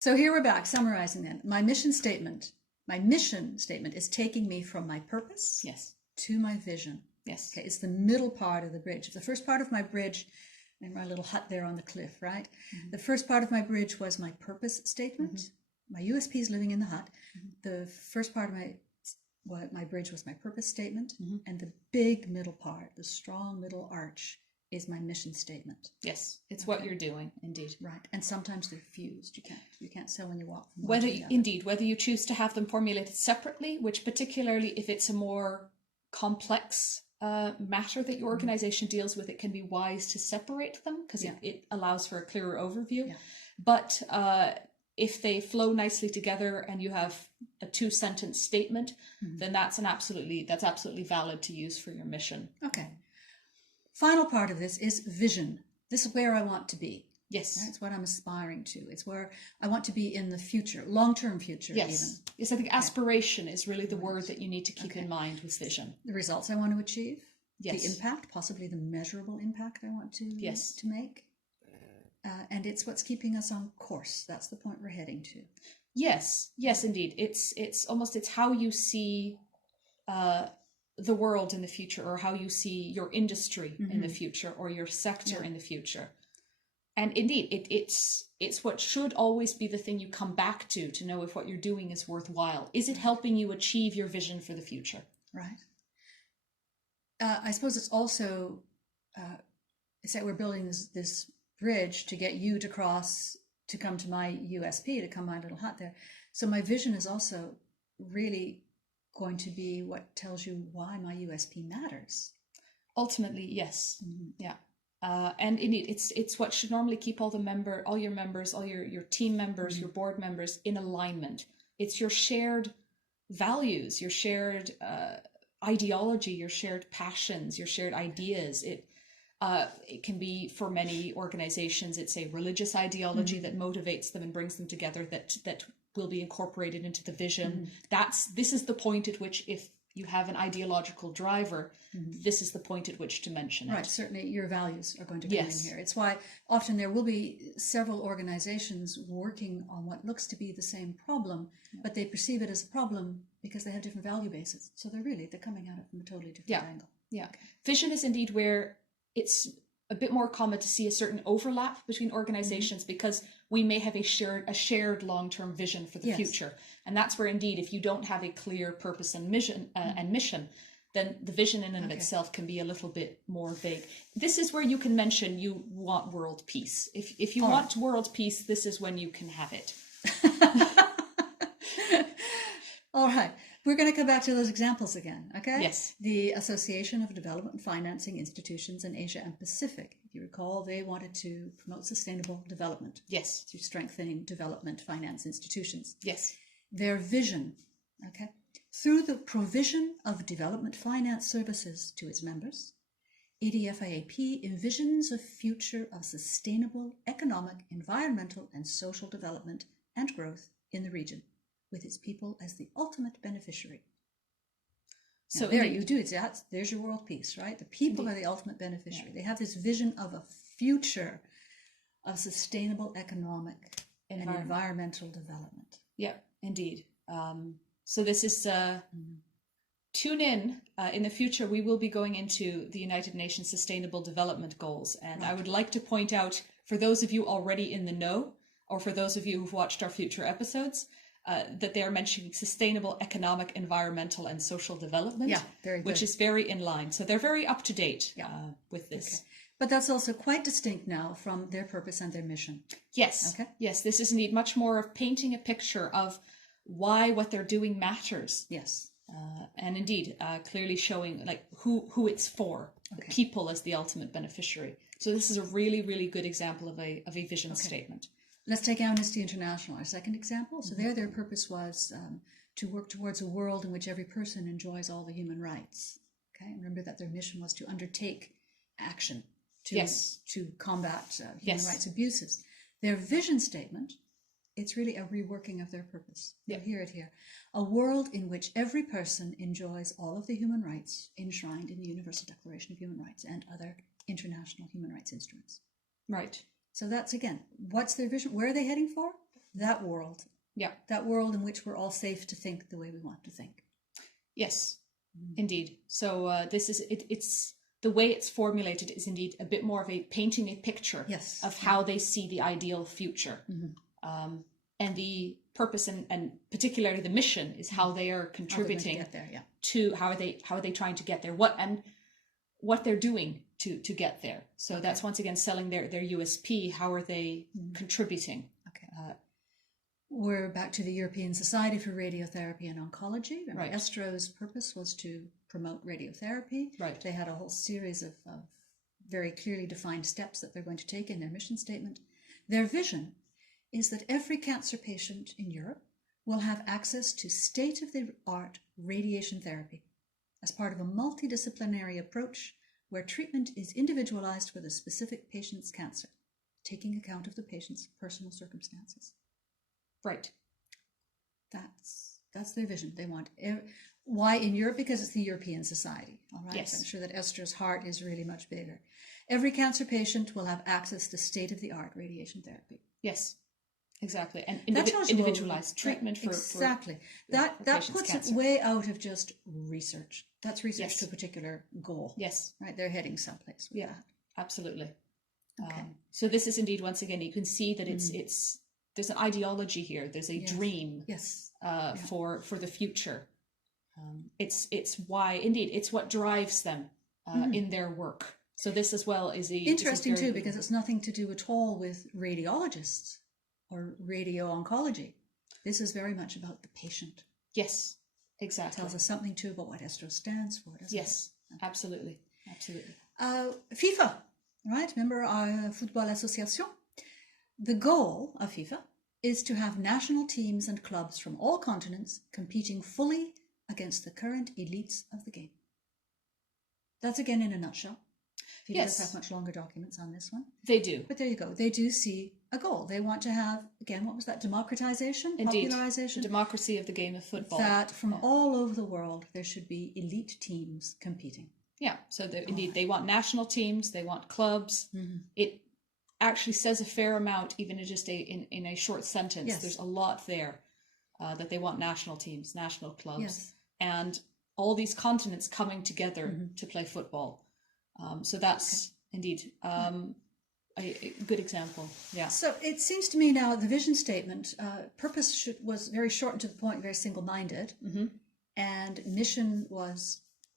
So here we're back, summarizing then. My mission statement is taking me from my purpose Yes. to my vision. Yes. Okay, it's the middle part of the bridge. The first part of my bridge, and my little hut there on the cliff, right? Mm-hmm. The first part of my bridge was my purpose statement. Mm-hmm. My USP is living in the hut. Mm-hmm. The first part of my bridge was my purpose statement, and the big middle part, the strong middle arch, is my mission statement. Yes, it's what you're doing, indeed. Right, and sometimes they're fused. You can't tell when you walk from one to the other. Whether you choose to have them formulated separately, which particularly if it's a more complex matter that your organization deals with, it can be wise to separate them because it allows for a clearer overview. Yeah. But if they flow nicely together and you have a 2-sentence statement, then that's absolutely valid to use for your mission. Okay. Final part of this is vision. This is where I want to be. Yes. Right? It's what I'm aspiring to. It's where I want to be in the future, long-term future even. Yes, I think aspiration is really the word that you need to keep in mind with vision. The results I want to achieve. Yes. The impact, possibly the measurable impact I want to make. And it's what's keeping us on course. That's the point we're heading to. Yes, indeed. It's how you see the world in the future, or how you see your industry in the future, or your sector in the future. And indeed, it's what should always be the thing you come back to know if what you're doing is worthwhile. Is it helping you achieve your vision for the future? Right. I suppose it's also, it's that we're building this bridge to get you to cross, to come to my USP, to come my little hut there. So my vision is also really going to be what tells you why my USP matters. Ultimately, yes. Yeah. And indeed, it's what should normally keep all your members, all your team members, your board members in alignment. It's your shared values, your shared ideology, your shared passions, your shared ideas. It can be, for many organizations, it's a religious ideology that motivates them and brings them together, that will be incorporated into the vision. This is the point at which, if you have an ideological driver, this is the point at which to mention it. Right, certainly your values are going to come in here. It's why often there will be several organizations working on what looks to be the same problem, but they perceive it as a problem because they have different value bases. So they're coming at it from a totally different angle. Yeah. Okay. Vision is indeed where it's a bit more common to see a certain overlap between organizations because we may have a shared long-term vision for the future. And that's where indeed, if you don't have a clear purpose and mission, then the vision in and of itself can be a little bit more vague. This is where you can mention you want world peace. If you want world peace, this is when you can have it. All right. We're going to come back to those examples again, okay? Yes. The Association of Development Financing Institutions in Asia and Pacific. If you recall, they wanted to promote sustainable development. Yes. Through strengthening development finance institutions. Yes. Their vision, okay? Through the provision of development finance services to its members, ADFIAP envisions a future of sustainable economic, environmental, and social development and growth in the region, with its people as the ultimate beneficiary. So now, there you do it. There's your world peace, right? The people are the ultimate beneficiary. They have this vision of a future of sustainable economic and environmental development. Yeah, indeed. So this is tune in the future. We will be going into the United Nations Sustainable Development Goals, and I would like to point out, for those of you already in the know, or for those of you who've watched our future episodes, that they are mentioning sustainable economic, environmental, and social development, very good. Which is very in line. So they're very up to date with this. Okay. But that's also quite distinct now from their purpose and their mission. Yes. Okay. Yes, this is indeed much more of painting a picture of why what they're doing matters. Yes. And indeed, clearly showing like who it's for, the people as the ultimate beneficiary. So this is a really, really good example of a vision statement. Let's take Amnesty International, our second example. So their purpose was to work towards a world in which every person enjoys all the human rights. Okay, remember that their mission was to undertake action to combat human rights abuses. Their vision statement, it's really a reworking of their purpose. You'll hear it here. A world in which every person enjoys all of the human rights enshrined in the Universal Declaration of Human Rights and other international human rights instruments. Right. So that's, again, what's their vision? Where are they heading for? that world. Yeah. That world in which we're all safe to think the way we want to think. Yes, indeed. So this is it's the way it's formulated is indeed a bit more of a painting a picture of how they see the ideal future. And the purpose and particularly the mission is how they are contributing to how are they trying to get there, what they're doing to get there. So that's once again selling their USP. How are they contributing? We're back to the European Society for Radiotherapy and Oncology. Right. ESTRO's purpose was to promote radiotherapy. Right. They had a whole series of very clearly defined steps that they're going to take in their mission statement. Their vision is that every cancer patient in Europe will have access to state-of-the-art radiation therapy as part of a multidisciplinary approach where treatment is individualized for the specific patient's cancer, taking account of the patient's personal circumstances. Right. That's their vision. They want why in Europe? Because it's the European Society. All right. Yes. I'm sure that Esther's heart is really much bigger. Every cancer patient will have access to state-of-the-art radiation therapy. Yes. Exactly. And That's individualized treatment for exactly. That puts cancer. it way out of just research. That's research to a particular goal. Yes. Right. They're heading someplace with that. Absolutely. Okay. So this is indeed, once again, you can see that it's there's an ideology here. There's a dream for the future. It's why, indeed, it's what drives them in their work. So this as well is interesting too, because it's nothing to do at all with radiologists or radio-oncology. This is very much about the patient. Yes, exactly. It tells us something too about what ESTRO stands for, doesn't it? Absolutely. Absolutely. FIFA, right? Remember our Football Association? The goal of FIFA is to have national teams and clubs from all continents competing fully against the current elites of the game. That's again in a nutshell. FIFA does have much longer documents on this one. They do. But there you go. They do see a goal. They want to have, again, what was that? Democratization? Indeed. Popularization? The democracy of the game of football. That from all over the world, there should be elite teams competing. Yeah. So indeed, they want national teams. They want clubs. It actually says a fair amount, even in just in a short sentence. There's a lot there that they want national teams, national clubs, and all these continents coming together to play football. So that's indeed a good example. Yeah. So it seems to me now the vision statement, purpose was very short and to the point, very single-minded, and mission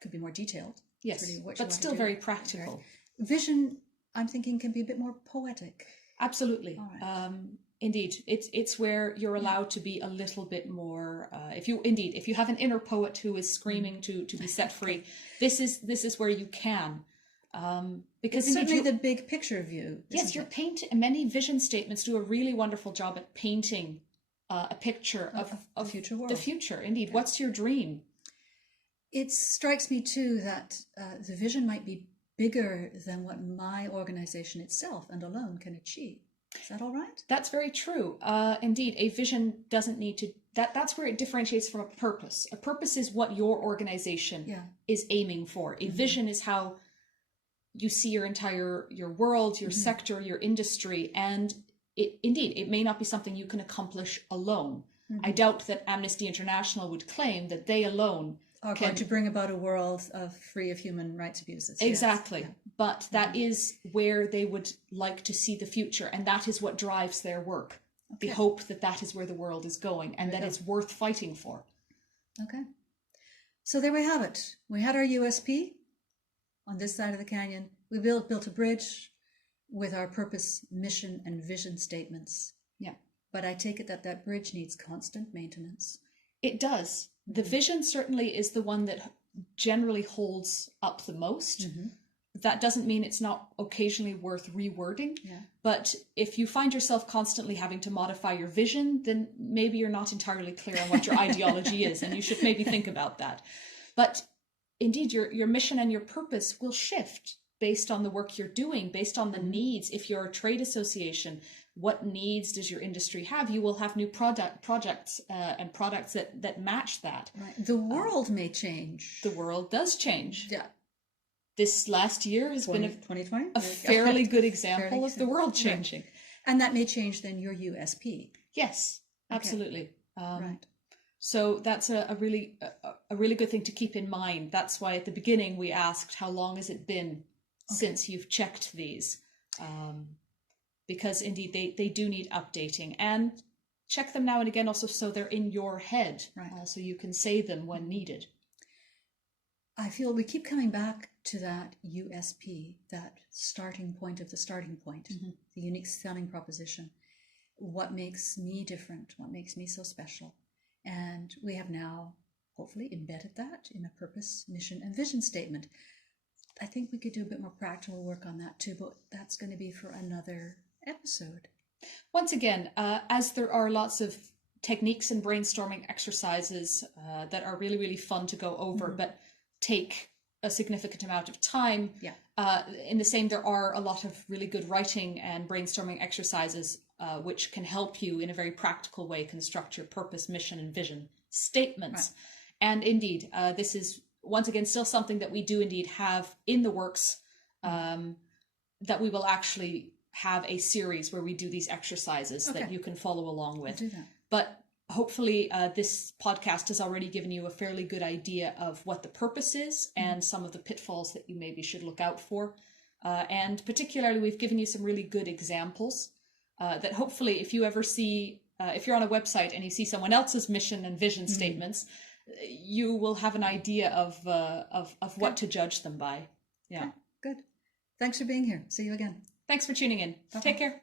could be more detailed. Yes, really but still very practical. Right. Vision, I'm thinking, can be a bit more poetic. Absolutely. Right. Indeed, it's where you're allowed to be a little bit more. If you have an inner poet who is screaming to be set free, this is where you can. Because it's certainly the big picture view. Yes, you're painting. Many vision statements do a really wonderful job at painting a picture of the future world. The future, indeed. Yeah. What's your dream? It strikes me too that the vision might be bigger than what my organization itself and alone can achieve. Is that all right? That's very true. Indeed, a vision doesn't need to. That's where it differentiates from a purpose. A purpose is what your organization is aiming for. A vision is how you see your world, your sector, your industry, and it may not be something you can accomplish alone. I doubt that Amnesty International would claim that they alone are going to bring about a world free of human rights abuses. Exactly. Yes. But that is where they would like to see the future, and that is what drives their work. The hope that is where the world is going, and that it's worth fighting for. Okay. So there we have it. We had our USP on this side of the canyon. We built a bridge with our purpose, mission, and vision statements. Yeah. But I take it that bridge needs constant maintenance. It does. The vision certainly is the one that generally holds up the most. That doesn't mean it's not occasionally worth rewording. Yeah. But if you find yourself constantly having to modify your vision, then maybe you're not entirely clear on what your ideology is, and you should maybe think about that. But indeed, your mission and your purpose will shift based on the work you're doing, based on the needs. If you're a trade association, what needs does your industry have? You will have new projects and products that match that. Right. The world may change. The world does change. Yeah. This last year has been a fairly good example of the world changing. Right. And that may change then your USP. Yes, absolutely. Right. So that's a really good thing to keep in mind. That's why at the beginning we asked, how long has it been since you've checked these? Because indeed they do need updating, and check them now and again also so they're in your head, Right. so you can say them when needed. I feel we keep coming back to that USP, that starting point of the starting point, the unique selling proposition. What makes me different? What makes me so special? And we have now hopefully embedded that in a purpose, mission, and vision statement. I think we could do a bit more practical work on that too, but that's going to be for another episode. Once again, as there are lots of techniques and brainstorming exercises that are really, really fun to go over, but take a significant amount of time. In the same, there are a lot of really good writing and brainstorming exercises which can help you in a very practical way construct your purpose, mission, and vision statements. And indeed, this is once again still something that we do indeed have in the works, that we will actually have a series where we do these exercises that you can follow along with. We'll do that. But hopefully this podcast has already given you a fairly good idea of what the purpose is and some of the pitfalls that you maybe should look out for. And particularly, we've given you some really good examples that hopefully if you ever see, if you're on a website and you see someone else's mission and vision statements, you will have an idea of what to judge them by. Yeah. Okay, good. Thanks for being here. See you again. Thanks for tuning in. Bye-bye. Take care.